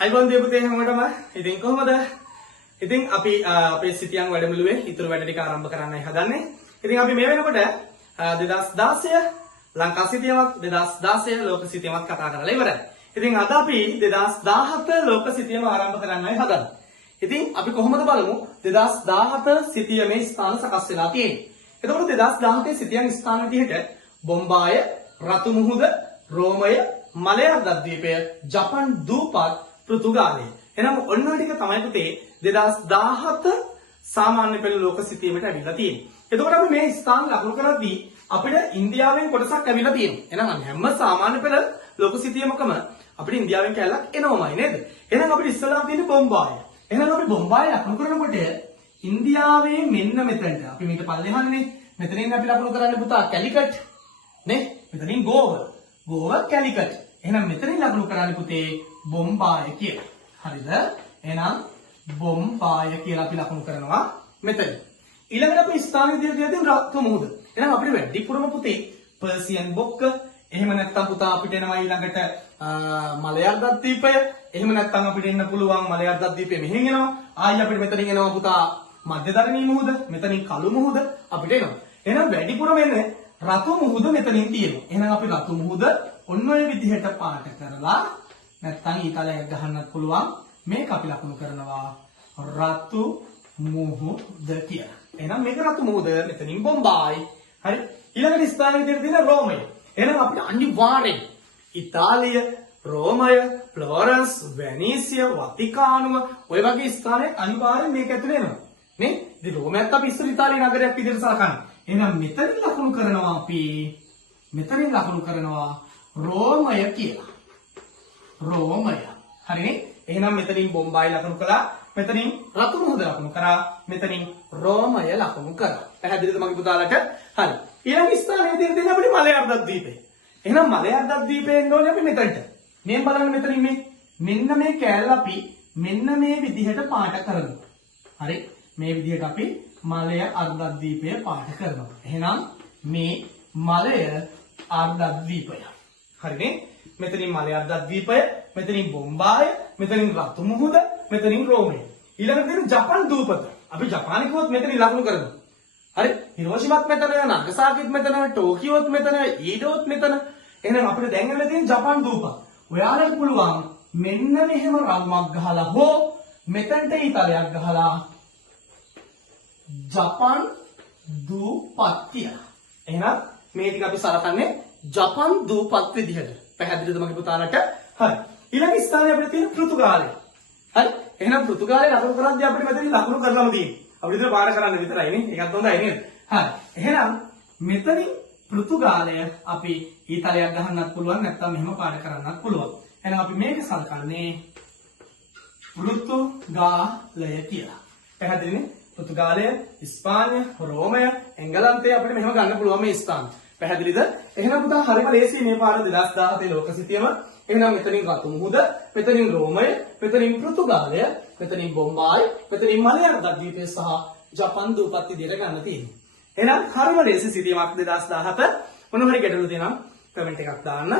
අයිබෝන් දෙපුතේ හැමෝටම ඉතින් කොහොමද? ඉතින් අපි අපේ සිතියන් වැඩමුළුවේ ඉතුරු වැඩ ටික ආරම්භ කරන්නයි හදන්නේ. ඉතින් අපි මේ වෙනකොට 2016 ලංකා සිතියමත් 2016 ලෝක සිතියමත් කතා කරලා ඉවරයි. ඉතින් අද අපි 2017 ලෝක සිතියම ආරම්භ කරන්නයි හදන්නේ. ඉතින් අපි කොහොමද බලමු 2017 සිතියමේ ස්ථාන සකස් වෙලා තියෙන්නේ. එතකොට 2017 සිතියම් ස්ථාන විදිහට බොම්බාය, රතු මුහුද, රෝමය, මලයාර්ධ ද්වීපය, ජපන් දූපත්, පෘතුගාලය. එහෙනම් ඔන්න ඔය ටික තමයි පුතේ 2017 සාමාන්‍ය පෙළ ලෝක සිතියමට ඇවිල්ලා තියෙන්නේ. එතකොට අපි මේ ස්ථාන ලකුණු කරද්දී අපිට ඉන්දියාවෙන් කොටසක් ඇවිල්ලා තියෙනවා. එහෙනම් හැම සාමාන්‍ය පෙළ ලෝක සිතියමකම අපිට ඉන්දියාවෙන් කැලලක් එනවමයි නේද? එහෙනම් අපිට ඉස්සෙල්ලාම තියෙන්නේ බොම්බාය. එහෙනම් අපි බොම්බාය ලකුණු කරනකොට ඉන්දියාවේ මෙන්න මෙතනට අපි මේක පල්ලෙහානේ මෙතනින් අපි ලකුණු කරන්නේ පුතා කැලිකට් නේ? මෙතනින් ගෝව කැලිකට්. එහෙනම් මෙතනින් ලකුණු කරන්නේ පුතේ බොම්බාය කියලා. හරිද? එහෙනම් බොම්බාය කියලා අපි ලකුණු කරනවා මෙතන. ඊළඟට අපි ස්ථාන විදිහට තියෙන රතු මුහුද. එහෙනම් අපිට වැඩිපුරම පුතේ පර්සියන් බොක්ක, එහෙම නැත්නම් පුතා අපිට එනවා ඊළඟට මලයාර්ධ ද්වීපය, එහෙම නැත්නම් අපිට එන්න පුළුවන් මලයාර්ධ ද්වීපය මෙහෙන් එනවා. ආයි අපිට මෙතනින් එනවා පුතා මධ්‍යධරණී මුහුද, මෙතනින් කළු මුහුද අපිට එනවා. එහෙනම් වැඩිපුරම එන්නේ රතු මුහුද මෙතනින් තියෙනවා. එහෙනම් අපි රතු මුහුද ඔන්න ඔය විදිහට පාට කරලා නැත්නම් ඊතලයක් ගහන්නත් පුළුවන්. මේක අපි ලකුණු කරනවා රතු මුහුද කියලා. එහෙනම් මේක රතු මුහුද, මෙතනින් බොම්බායි. හරි. ඊළඟට ස්ථාන විදිහට තියෙන රෝමය. එහෙනම් අපිට අනිවාර්යෙන් ඉතාලිය, රෝමය, ෆ්ලෝරන්ස්, වෙනීසිය, වතිකානුව ඔය වගේ ස්ථානයක් අනිවාර්යෙන් මේක ඇතුලේ එනවා. නේ? ඉතින් රෝමයත් අපි ඉස්සර ඉතාලිය නගරයක් විදිහට සලකන්නේ. එහෙනම් මෙතනින් ලකුණු කරනවා අපි මෙතනින් ලකුණු කරනවා රෝමය කියලා. රෝමය. හරිනේ? එහෙනම් මෙතනින් බොම්බායි ලකුණු කළා, මෙතනින් රතු මුහුද ලකුණු කරා, මෙතනින් රෝමය ලකුණු කරා. පැහැදිලිද මගේ පුතාලට? හරි. ඊළඟ ස්ථානයේ විදිහට දෙන්න අපිට මලයාර්ධ ද්වීපය. එහෙනම් මලයාර්ධ ද්වීපය එන්න ඕනේ අපි මෙතනට. මේ බලන්න මෙතනින් මෙන්න මේ කෑල්ල අපි මෙන්න මේ විදිහට පාට කරනවා. හරි? මේ විදිහට අපි මලයාර්ධ ද්වීපය පාට කරනවා. එහෙනම් මේ මලයාර්ධ ද්වීපය. හරිනේ? මෙතනින් මලයාර්ධ ද්වීපය, මෙතනින් බොම්බාය, මෙතනින් රතු මුහුද, මෙතනින් රෝමය. ඊළඟට තියෙන ජපන් දූපත. අපි ජපානයේ කිව්වොත් මෙතනින් ලකුණු කරනවා. හරි? හිරෝෂිමාත් මෙතන, නගසාකිත් මෙතන, ටෝකියෝත් මෙතන, ඊඩෝත් මෙතන. එහෙනම් අපිට දැන් ඇවිල්ලා තියෙන ජපන් දූපත. ඔයාලට පුළුවන් මෙන්න මෙහෙම රවුමක් ගහලා හෝ මෙතනට ඊතලයක් ගහලා ජපන් දූපත් කියලා. එහෙනම් මේ ටික අපි සලකන්නේ ජපන් දූපත් විදිහට. පැහැදිලිද මගේ පුතාලට? හරි. ඊළඟ ස්ථානය අපිට තියෙන පෘතුගාලය. හරි? එහෙනම් පෘතුගාලය ලකුණු කරද්දී අපිට මෙතනින් ලකුණු කරලාම තියෙන්නේ. අපිට විතර පාර කරන්න විතරයි නේ. ඒකත් හොඳයි නේද? හරි. එහෙනම් මෙතනින් පෘතුගාලය අපි ඊතලයක් ගහන්නත් පුළුවන්, නැත්නම් මෙහෙම පාර කරන්නත් පුළුවන්. එහෙනම් අපි මේක සලකන්නේ පෘතුගාලය කියලා. පැහැදිලිනේ? පෘතුගාලය, ඉස්පාඤ්ඤ, රෝමය, එංගලන්තය අපිට මෙහෙම ගන්න පුළුවන් මේ ස්ථාන. පැහැදිලිද? එහෙනම් පුතා හරිම ලේසියි මේ පාර 2017 ලෝක සිතියම. එහෙනම් මෙතනින් රතු මුහුද, මෙතනින් රෝමය, මෙතනින් පෘතුගාලය, මෙතනින් බොම්බායි, මෙතනින් මලයාර්ධ ද්වීපය සහ ජපන් දූපත් විදිහට ගන්න තියෙනවා. එහෙනම් හරිම ලේසි සිතියමක් 2017. මොන හරි ගැටලු තියෙනවා කමෙන්ට් එකක් දාන්න.